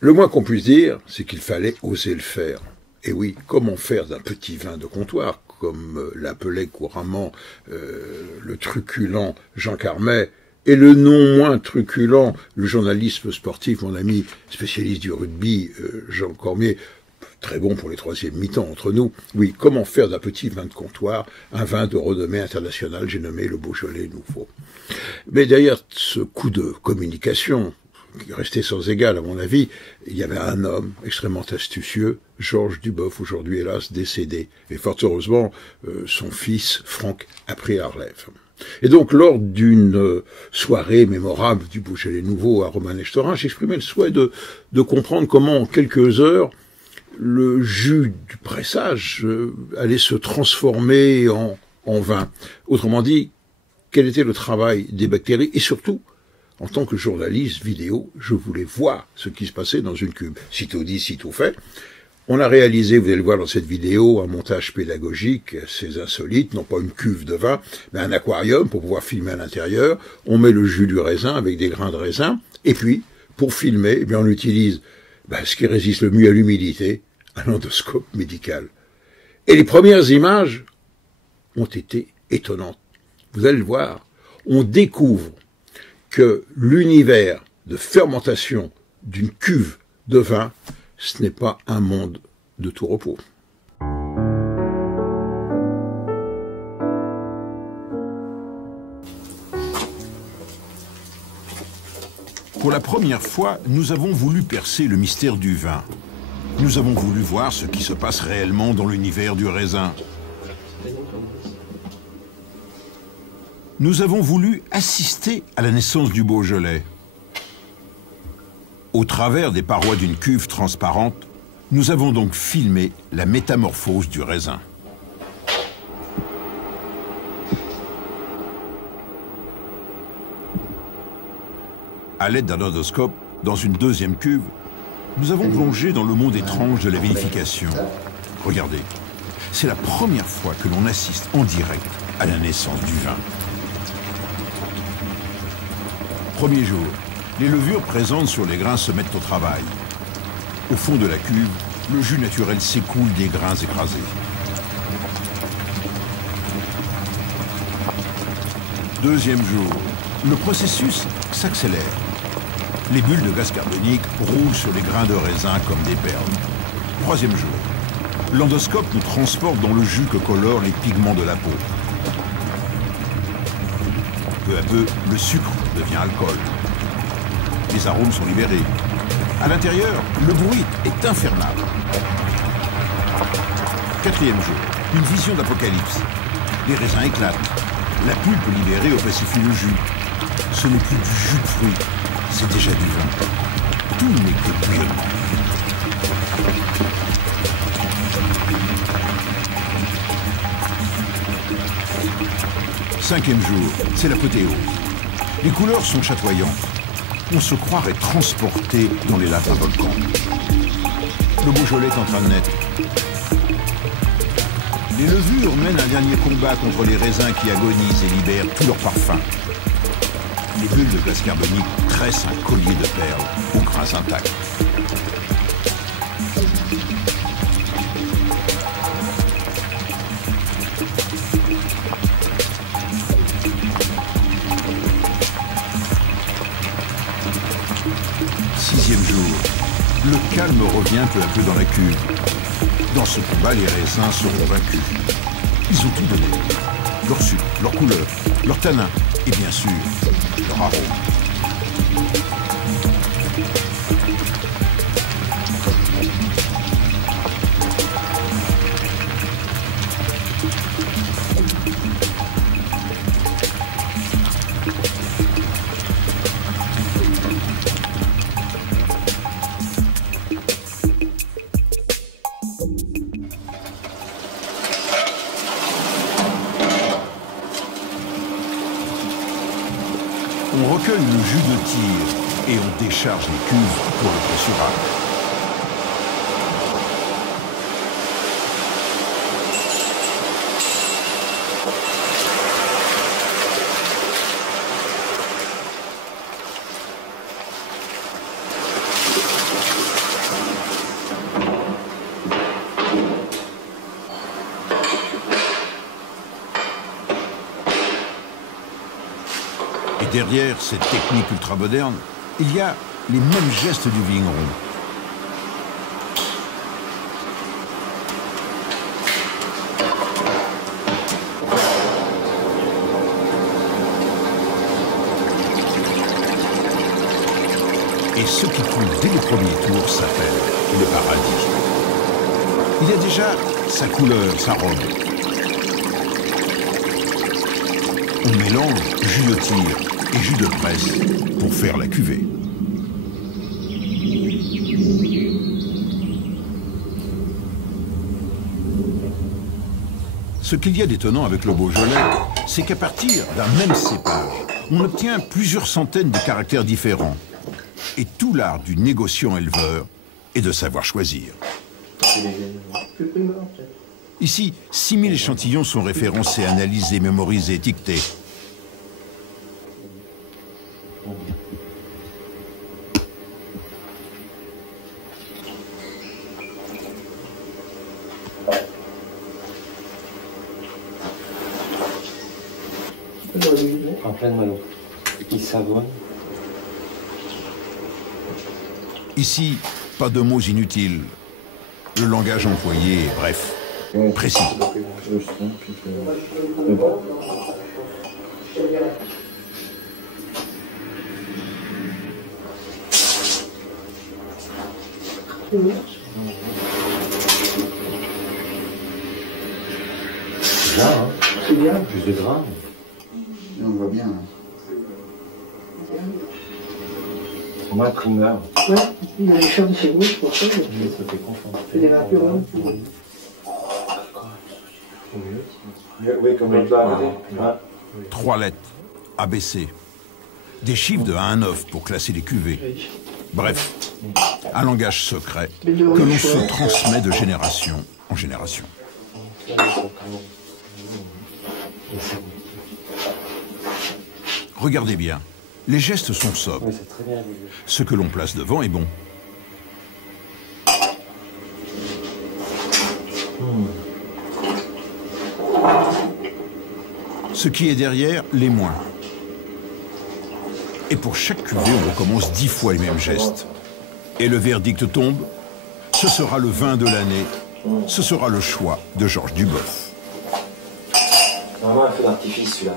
Le moins qu'on puisse dire, c'est qu'il fallait oser le faire. Et oui, comment faire d'un petit vin de comptoir, comme l'appelait couramment le truculent Jean Carmet, et le non moins truculent, le journaliste sportif, mon ami spécialiste du rugby, Jean Cormier, très bon pour les troisièmes mi-temps entre nous. Oui, comment faire d'un petit vin de comptoir un vin de renommée internationale, j'ai nommé le Beaujolais Nouveau. Mais derrière ce coup de communication, qui restait sans égal à mon avis, il y avait un homme extrêmement astucieux, Georges Duboeuf, aujourd'hui hélas décédé. Et fort heureusement, son fils, Franck, a pris la relève. Et donc, lors d'une soirée mémorable du Beaujolais Nouveau à Romanèche-Thorin, j'exprimais le souhait de comprendre comment, en quelques heures, le jus du pressage allait se transformer en vin. Autrement dit, quel était le travail des bactéries et surtout, en tant que journaliste vidéo, je voulais voir ce qui se passait dans une cuve. Sitôt dit, sitôt fait. On a réalisé, vous allez le voir dans cette vidéo, un montage pédagogique assez insolite, non pas une cuve de vin, mais un aquarium pour pouvoir filmer à l'intérieur. On met le jus du raisin avec des grains de raisin, et puis, pour filmer, eh bien, on utilise ce qui résiste le mieux à l'humidité, un endoscope médical. Et les premières images ont été étonnantes. Vous allez le voir, on découvre que l'univers de fermentation d'une cuve de vin, ce n'est pas un monde de tout repos. Pour la première fois, nous avons voulu percer le mystère du vin. Nous avons voulu voir ce qui se passe réellement dans l'univers du raisin. Nous avons voulu assister à la naissance du Beaujolais. Au travers des parois d'une cuve transparente, nous avons donc filmé la métamorphose du raisin. À l'aide d'un endoscope, dans une deuxième cuve, nous avons plongé dans le monde étrange de la vinification. Regardez, c'est la première fois que l'on assiste en direct à la naissance du vin. Premier jour, les levures présentes sur les grains se mettent au travail. Au fond de la cuve, le jus naturel s'écoule des grains écrasés. Deuxième jour, le processus s'accélère. Les bulles de gaz carbonique roulent sur les grains de raisin comme des perles. Troisième jour, l'endoscope nous transporte dans le jus que colorent les pigments de la peau. Peu à peu, le sucre devient alcool. Les arômes sont libérés. À l'intérieur, le bruit est infernal. Quatrième jour, une vision d'apocalypse. Les raisins éclatent. La pulpe libérée opacifie le jus. Ce n'est plus du jus de fruits, c'est déjà du vin. Tout n'est que bouillonnement. Cinquième jour, c'est l'apothéose. Les couleurs sont chatoyantes. On se croirait transporté dans les laves d'un volcan. Le Beaujolais est en train de naître. Les levures mènent un dernier combat contre les raisins qui agonisent et libèrent tout leur parfum. Les bulles de gaz carbonique tressent un collier de perles aux grains intacts. Sixième jour, le calme revient peu à peu dans la cuve. Dans ce combat, les raisins seront vaincus. Ils ont tout donné. Leur sucre, leur couleur, leur tanin et bien sûr, leur arôme. On recueille le jus de tir et on décharge les cuves pour le pressurage. Et derrière cette technique ultra-moderne, il y a les mêmes gestes du vigneron. Et ce qui coule dès le premier tour s'appelle le paradis. Il a déjà sa couleur, sa robe. On mélange jus de tire et jus de presse pour faire la cuvée. Ce qu'il y a d'étonnant avec le Beaujolais, c'est qu'à partir d'un même cépage, on obtient plusieurs centaines de caractères différents. Et tout l'art du négociant éleveur est de savoir choisir. Ici, 6000 échantillons sont référencés, analysés, mémorisés, étiquetés. En pleine malo. Il savonne. Ici, pas de mots inutiles. Le langage employé est bref, précis. C'est bien, plus de gras. On voit bien. Pour moi, primeur. Ouais, il y a les chats de chez vous, c'est pour ça. Ça fait confiance. C'est des vapeurs. Oui, comme le bas. 3 lettres, ABC. Des chiffres de 1 à 9 pour classer les cuvées. Bref, un langage secret que l'on se transmet de génération en génération. Regardez bien, les gestes sont sobres. Oui, c'est très bien. Ce que l'on place devant est bon. Ce qui est derrière, l'est moins. Et pour chaque cuvée, on recommence 10 fois les mêmes gestes. Et le verdict tombe, ce sera le vin de l'année, ce sera le choix de Georges Duboeuf. Vraiment un feu d'artifice celui-là.